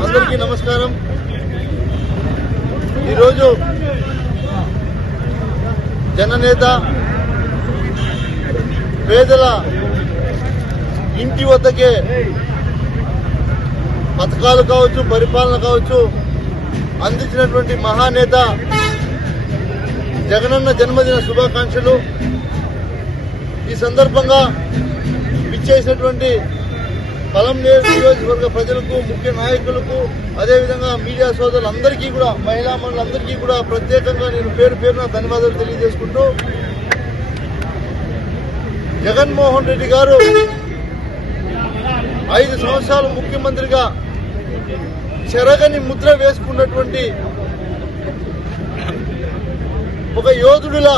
అందరికీ నమస్కారం ఈరోజు జననేత పేదల ఇంటి వద్దకే పథకాలు కావచ్చు పరిపాలన కావచ్చు అందించినటువంటి మహానేత జగనన్న జన్మదిన శుభాకాంక్షలు. ఈ సందర్భంగా విచ్చేసినటువంటి పలంనేరు నియోజకవర్గ ప్రజలకు ముఖ్య నాయకులకు అదేవిధంగా మీడియా సోదరులందరికీ కూడా మహిళా మనులందరికీ కూడా ప్రత్యేకంగా నేను పేరు పేరున ధన్యవాదాలు తెలియజేసుకుంటూ జగన్మోహన్ రెడ్డి గారు ఐదు సంవత్సరాలు ముఖ్యమంత్రిగా చెరగని ముద్ర వేసుకున్నటువంటి ఒక యోధుడిలా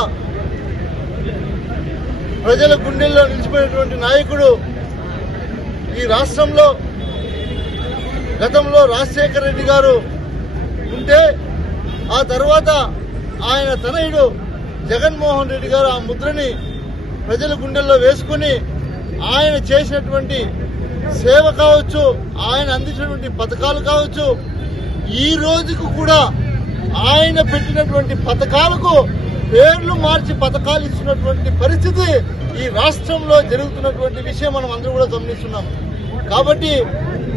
ప్రజల గుండెల్లో నిలిచిపోయినటువంటి నాయకుడు ఈ రాష్ట్రంలో గతంలో రాజశేఖర రెడ్డి గారు ఉంటే ఆ తర్వాత ఆయన తనయుడు జగన్మోహన్ రెడ్డి గారు ఆ ముద్రని ప్రజల గుండెల్లో వేసుకుని ఆయన చేసినటువంటి సేవ కావచ్చు ఆయన అందించినటువంటి పథకాలు కావచ్చు ఈ రోజుకు కూడా ఆయన పెట్టినటువంటి పథకాలకు పేర్లు మార్చి పథకాలు ఇస్తున్నటువంటి పరిస్థితి ఈ రాష్ట్రంలో జరుగుతున్నటువంటి విషయం మనం అందరూ కూడా గమనిస్తున్నాం. కాబట్టి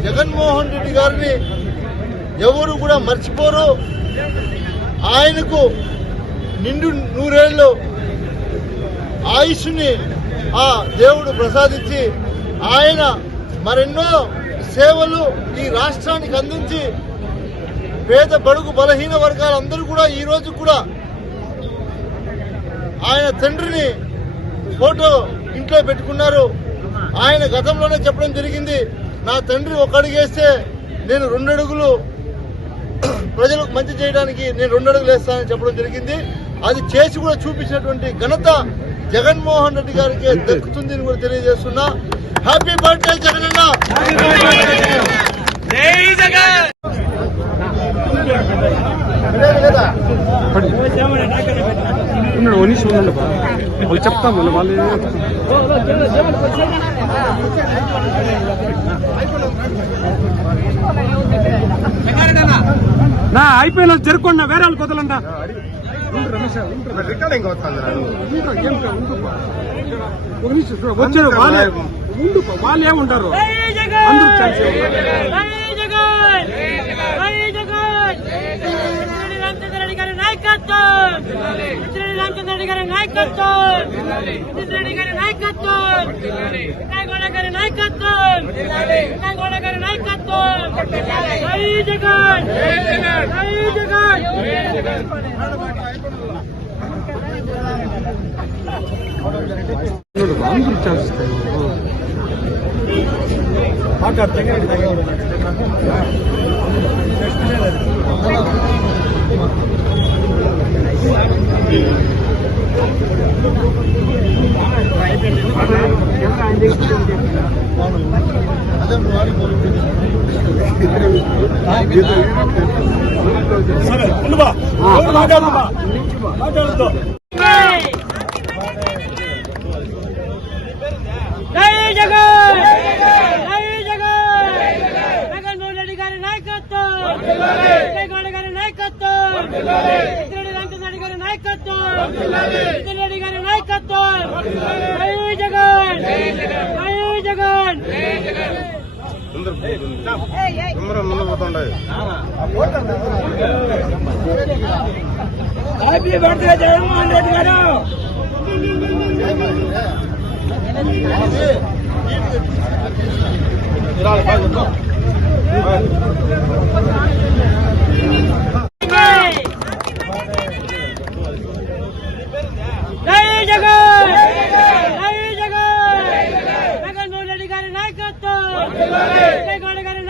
జగన్మోహన్ రెడ్డి గారిని ఎవరు కూడా మర్చిపోరు. ఆయనకు నిండు నూరేళ్ళు ఆయుష్ని ఆ దేవుడు ప్రసాదించి ఆయన మరెన్నో సేవలు ఈ రాష్ట్రానికి అందించి పేద బడుగు బలహీన వర్గాలందరూ కూడా ఈ రోజు కూడా ఆయన తండ్రిని ఫోటో ఇంట్లో పెట్టుకున్నారు. ఆయన గతంలోనే చెప్పడం జరిగింది నా తండ్రి ఒక అడుగేస్తే నేను రెండు అడుగులు ప్రజలకు మంచి చేయడానికి నేను రెండు అడుగులు వేస్తానని చెప్పడం జరిగింది. అది చేసి కూడా చూపించినటువంటి ఘనత జగన్మోహన్ రెడ్డి గారికి దక్కుతుంది అని కూడా తెలియజేస్తున్నా. హ్యాపీ బర్త్డే జగనన్న ఉన్నాడు బా వాళ్ళు చెప్తాం వాళ్ళు వాళ్ళు నా అయిపోయిన వాళ్ళు జరుక్కోండి వేరే వాళ్ళు రికార్డింగ్ వచ్చారు వాళ్ళే బా, వాళ్ళు ఏముంటారు అందరూ ఛాన్స్ ఇవ్వండి. ఉండు బా, అందరూ ఛాన్స్ ఇస్తారు జై జగన్ జై జగన్ జగన్మోహన్ రెడ్డి గారి నాయకత్వం జగన్ గారి నాయకత్వం ఇద్దరు రామచంద్ర గారి నాయకత్వం! ఇద్దరు రెడ్డి గారి నాయకత్వం! జై జగన్! జై జగన్! ముందు పోతుండే హ్యాపీ బర్త్డే జగన్మోహన్ రెడ్డి గారు! జై జగన్ జై జగన్ జగన్మోహన్ రెడ్డి గారి నాయకత్వం జగన్ గారి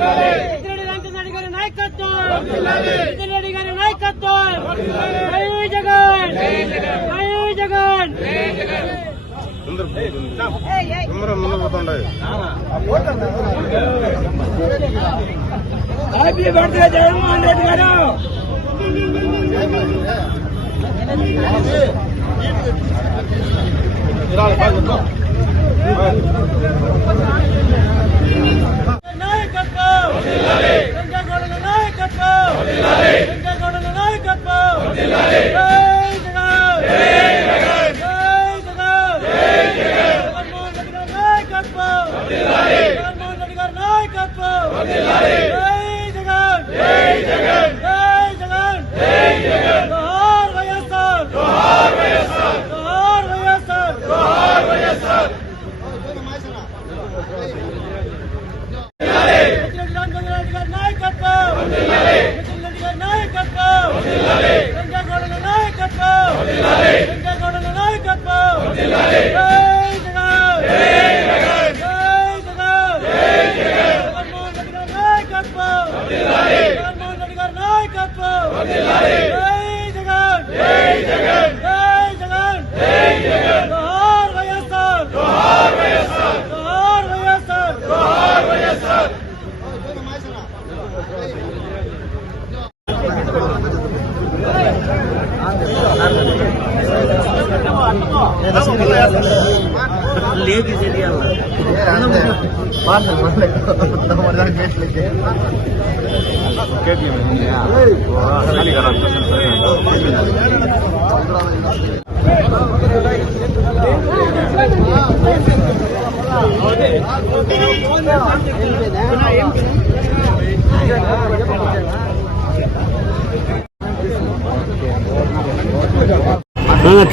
నాయకత్వం గారి నాయకత్వం ఇద్దరు గారి నాయకత్వం జగన్. జగన్ హ్యాపీ బర్త్డే జగన్మోహన్ రెడ్డి గారు నాయకత్వం వెంకటగౌడ నాయకత్వం వెంకటగౌడ నాయకత్వం జగన్ జై జగన్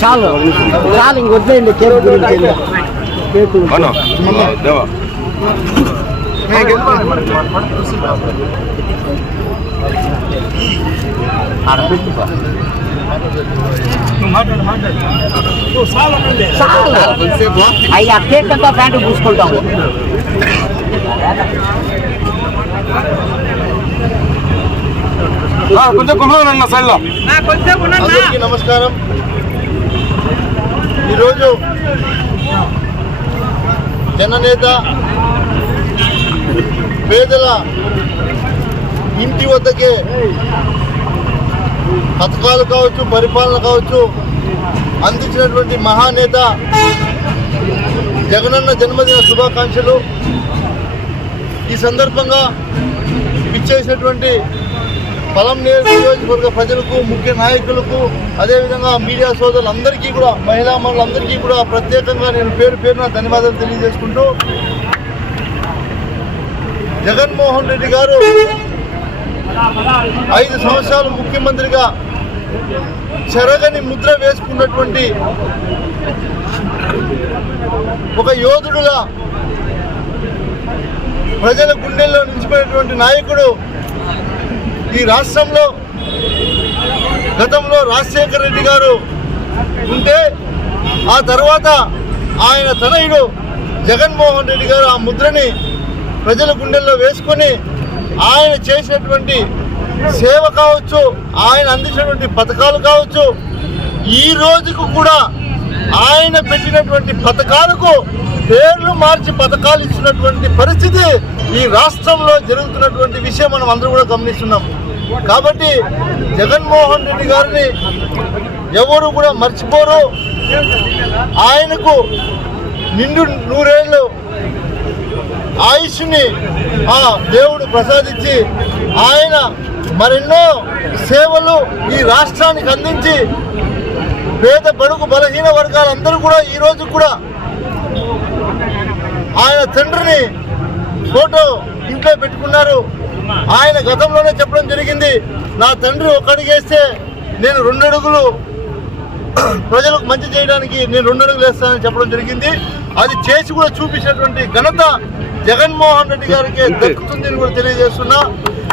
చాలు చాలు ఇంక వదిలేయండి కేక్ గురించి కేక్ అవును దేవా చాలు అయ్యా కేక్ అంతా ప్యాంటు పూసుకుంటాము కొంచెం కొన్నాను సైడ్లో. అందరికీ నమస్కారం. ఈరోజు జననేత పేదల ఇంటి వద్దకే పథకాలు కావచ్చు పరిపాలన కావచ్చు అందించినటువంటి మహానేత జగనన్న జన్మదిన శుభాకాంక్షలు. ఈ సందర్భంగా ఇచ్చేసినటువంటి పొలం నియోజకవర్గ ప్రజలకు ముఖ్య నాయకులకు అదేవిధంగా మీడియా సోదరులందరికీ కూడా మహిళా మనులందరికీ కూడా ప్రత్యేకంగా నేను పేరు పేరున ధన్యవాదాలు తెలియజేసుకుంటూ జగన్మోహన్ రెడ్డి గారు ఐదు సంవత్సరాలు ముఖ్యమంత్రిగా చెరగని ముద్ర వేసుకున్నటువంటి ఒక యోధుడులా ప్రజల గుండెల్లో నిలిచిపోయినటువంటి నాయకుడు ఈ రాష్ట్రంలో గతంలో రాజశేఖర రెడ్డి గారు ఉంటే ఆ తర్వాత ఆయన తనయుడు జగన్మోహన్ రెడ్డి గారు ఆ ముద్రని ప్రజల గుండెల్లో వేసుకొని ఆయన చేసినటువంటి సేవ కావచ్చు ఆయన అందించినటువంటి పథకాలు కావచ్చు ఈ రోజుకు కూడా ఆయన పెట్టినటువంటి పథకాలకు పేర్లు మార్చి పథకాలు ఇచ్చినటువంటి పరిస్థితి ఈ రాష్ట్రంలో జరుగుతున్నటువంటి విషయం మనం అందరూ కూడా గమనిస్తున్నాం. కాబట్టి జగన్మోహన్ రెడ్డి గారిని ఎవరు కూడా మర్చిపోరు. ఆయనకు నిండు నూరేళ్ళు ఆయుష్ని ఆ దేవుడు ప్రసాదించి ఆయన మరెన్నో సేవలు ఈ రాష్ట్రానికి అందించి పేద బడుగు బలహీన వర్గాలందరూ కూడా ఈరోజు కూడా ఆయన తండ్రిని ఫోటో ఇంట్లో పెట్టుకున్నారు. ఆయన గతంలోనే చెప్పడం జరిగింది నా తండ్రి ఒక్కడిగేస్తే నేను రెండు అడుగులు ప్రజలకు మంచి చేయడానికి నేను రెండు అడుగులు వేస్తానని చెప్పడం జరిగింది. అది చేసి కూడా చూపించినటువంటి ఘనత జగన్మోహన్ రెడ్డి గారికి దక్కుతుందని కూడా తెలియజేస్తున్నా.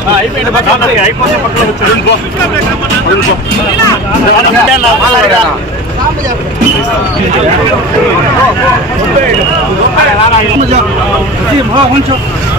జై జగన్ వెంకటగౌడ గారి నాయకత్వం వెంకటగౌడ గారి నాయకత్వం ఎమ్మెల్యే గారి నాయకత్వం ఇదేనా బాగున్నావా?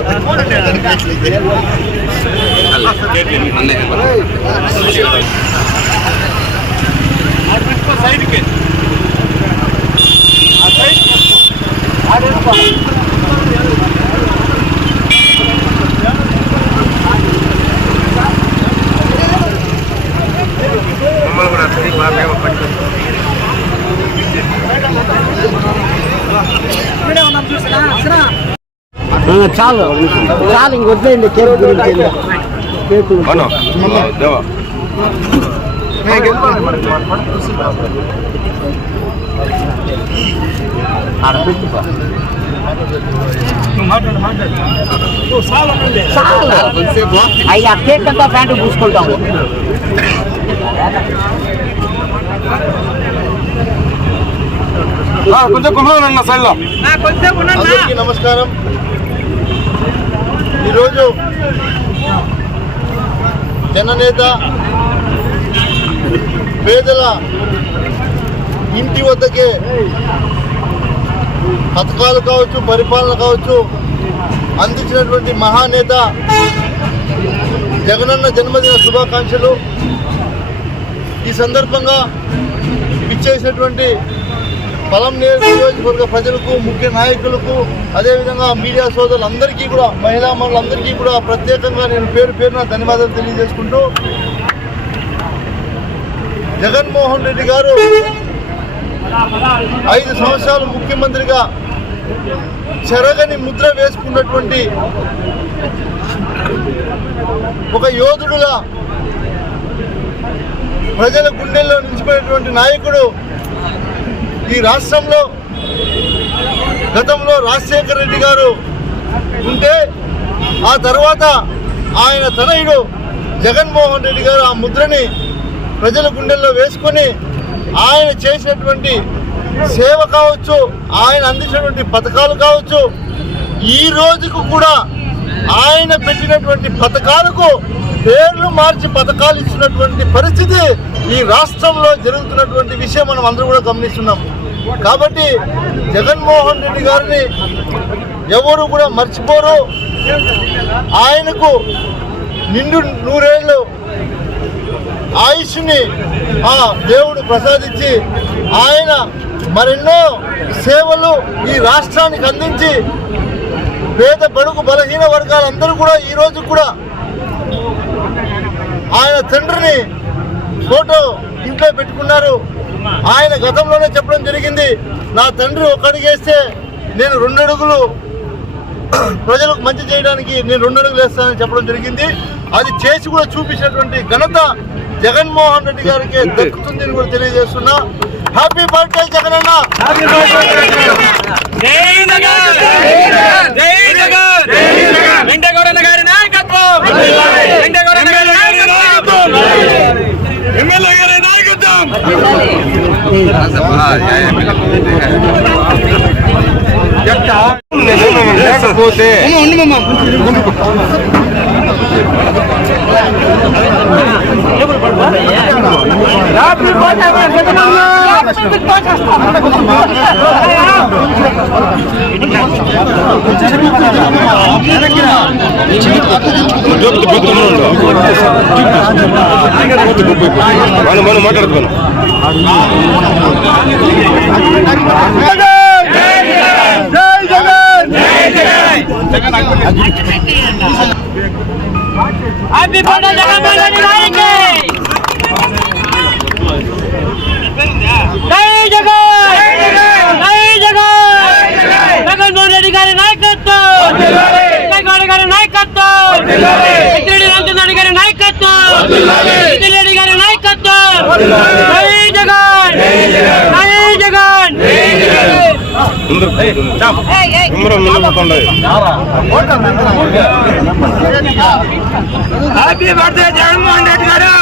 దయచేసి కూడా కేసు అడ్డం చాలు చాలు ఇంక వదిలేయండి కేసు గురించి కేసు అవును దేవా చాలు అయ్యా కేక్ అంతా ప్యాంటు పూసుకుంటాము కొంచెం కుమ్మరన్న సైడ్లో అందరికీ నమస్కారం ఈరోజు జననేత పేదల ఇంటి వద్దకే పథకాలు కావచ్చు పరిపాలన కావచ్చు అందించినటువంటి మహానేత జగనన్న జన్మదిన శుభాకాంక్షలు. ఈ సందర్భంగా ఇచ్చేసినటువంటి పొలం నియోజకవర్గ ప్రజలకు ముఖ్య నాయకులకు అదేవిధంగా మీడియా సోదరులందరికీ కూడా మహిళా మనులందరికీ కూడా ప్రత్యేకంగా నేను పేరు పేరున ధన్యవాదాలు తెలియజేసుకుంటూ జగన్మోహన్ రెడ్డి గారు ఐదు సంవత్సరాలు ముఖ్యమంత్రిగా చెరగని ముద్ర వేసుకున్నటువంటి ఒక యోధుడుగా ప్రజల గుండెల్లో నిలిచిపోయినటువంటి నాయకుడు ఈ రాష్ట్రంలో గతంలో రాజశేఖర రెడ్డి గారు ఉంటే ఆ తర్వాత ఆయన తనయుడు జగన్మోహన్ రెడ్డి గారు ఆ ముద్రని ప్రజల గుండెల్లో వేసుకొని ఆయన చేసినటువంటి సేవ కావచ్చు ఆయన అందించినటువంటి పథకాలు కావచ్చు ఈ రోజుకు కూడా ఆయన పెట్టినటువంటి పథకాలకు పేర్లు మార్చి పథకాలు ఇచ్చినటువంటి పరిస్థితి ఈ రాష్ట్రంలో జరుగుతున్నటువంటి విషయం మనం అందరూ కూడా గమనిస్తున్నాం. కాబట్టి జగన్మోహన్ రెడ్డి గారిని ఎవరు కూడా మర్చిపోరు. ఆయనకు నిండు నూరేళ్ళు ఆయుష్ని ఆ దేవుడు ప్రసాదించి ఆయన మరెన్నో సేవలు ఈ రాష్ట్రానికి అందించి పేద బడుగు బలహీన వర్గాలందరూ కూడా ఈరోజు కూడా ఆయన తండ్రిని ఫోటో ఇంట్లో పెట్టుకున్నారు. ఆయన గతంలోనే చెప్పడం జరిగింది నా తండ్రి ఒక అడుగేస్తే నేను రెండు అడుగులు ప్రజలకు మంచి చేయడానికి నేను రెండు అడుగులు వేస్తానని చెప్పడం జరిగింది. అది చేసి కూడా చూపించినటువంటి ఘనత జగన్మోహన్ రెడ్డి గారికి దక్కుతుందని కూడా తెలియజేస్తున్నా. హ్యాపీ బర్త్డే జగన్ అన్న! జై జగన్! జై జగన్! వెంకటగౌడన్న గారి నాయకత్వం! వెంకటగౌడన్న గారి నాయకత్వం ఎమ్మెల్యే గారి నాయకత్వం లేకపోతే మనం మనం మాట్లాడుతున్నాం హ్యాపీ బర్త్డే జగన్మోహన్ రెడ్డి గారికి జై జగన్ జై జగన్ జగన్మోహన్ రెడ్డి గారి. నాయకత్వం వెంకటగౌడ గారి నాయకత్వం రెడ్డి గారి నాయకత్వం రెడ్డి గారి నాయకత్వం జై జగన్ జై జగన్ హ్యాపీ బర్త్డే జగన్మోహన్ రెడ్డి గారు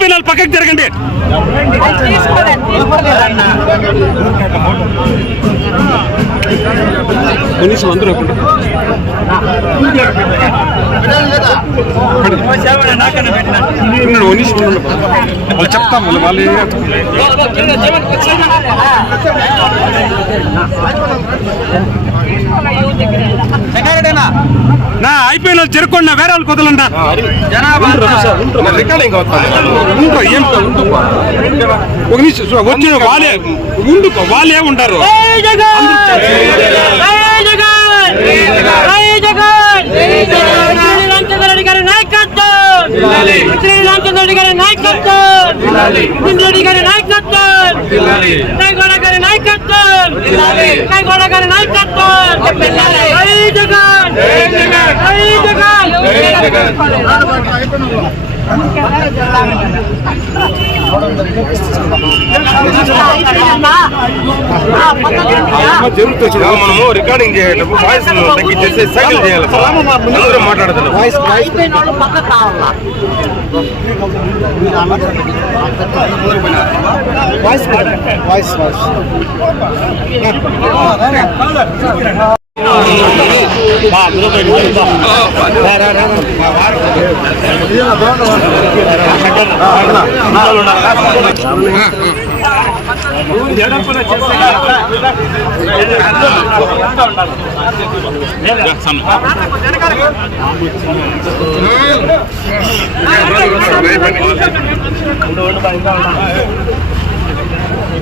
పిల్లలు పక్కకి తిరగండి. కనీసం అందరూ వాళ్ళు చెప్తాం వాళ్ళు నా అయిపోయిన వాళ్ళు వేరే వాళ్ళు కుదలండి ఉండు, ఏం ఉండు. ఒక నిమిషం చూడు, వచ్చిన వాళ్ళే ఉండు వాళ్ళే ఉంటారు జై జగన్. జై జగన్. జై జగన్. శ్రీ రామచంద్ర రెడ్డి గారి నాయకత్వం శ్రీ రామచంద్ర రెడ్డి గారి నాయకత్వం రెడ్డి గారి నాయకత్వం జయగౌడ గారి నాయకత్వం జయగౌడ గారి నాయకత్వం జగన్. జై జగన్. జరుగుతుంది మనము రికార్డింగ్ చేసేటప్పుడు వాయిస్ తగ్గించేసి సైకిల్ చేయాలి అందరూ మాట్లాడుతున్నాం అయిపోయిన వాళ్ళు పక్క కావాలా వాయిస్ వాయిస్ వాయిస్ ఉండాలి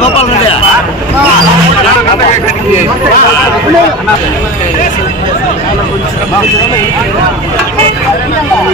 గోపాల్ రెడ్డి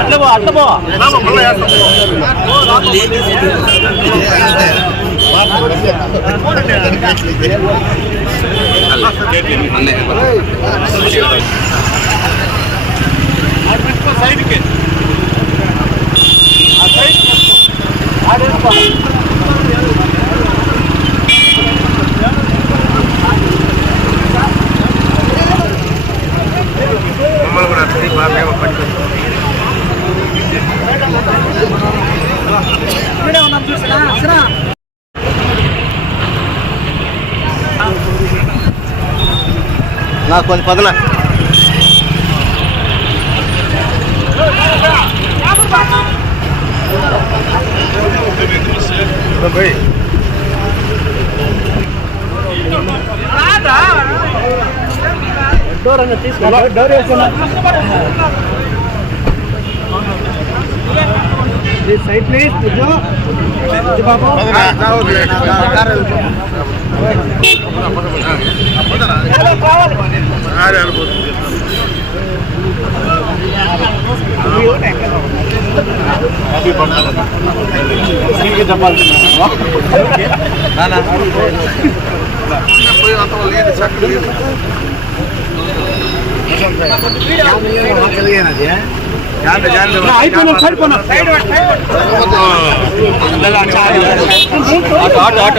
అట్లబో అట్లబో అన్నీ సైడ్కి మమ్మల్ని కూడా అట్లనే బాగా పట్టుకుంటాం నాకు కొంచెం పదన? పోయి డోర్ అన్న తీసుకున్నా డోర్ వేస్తున్నా సైడ్ ప్లీజ్ अभी बढ़ना लगा। ठीक है डबल हाँ? ना ना कोई आता वाली है? चेक कर लिए वहाँ चले गए ना जी ध्यान दे ध्यान दे आई पे ना। साइड पे ना साइड पे लला चाय आट आट आट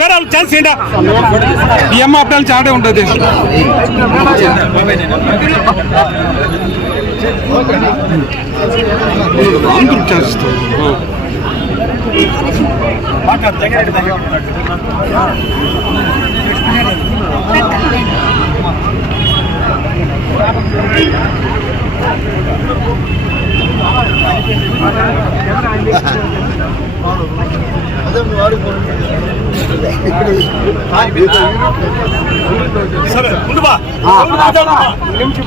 వేరే వాళ్ళు ఛాన్స్ ఏంటా? ఈ అమ్మ అప్పుడే చాటే ఉంటుంది. అందరూ ఛాన్స్ సరే ముందు బా. నిమిషం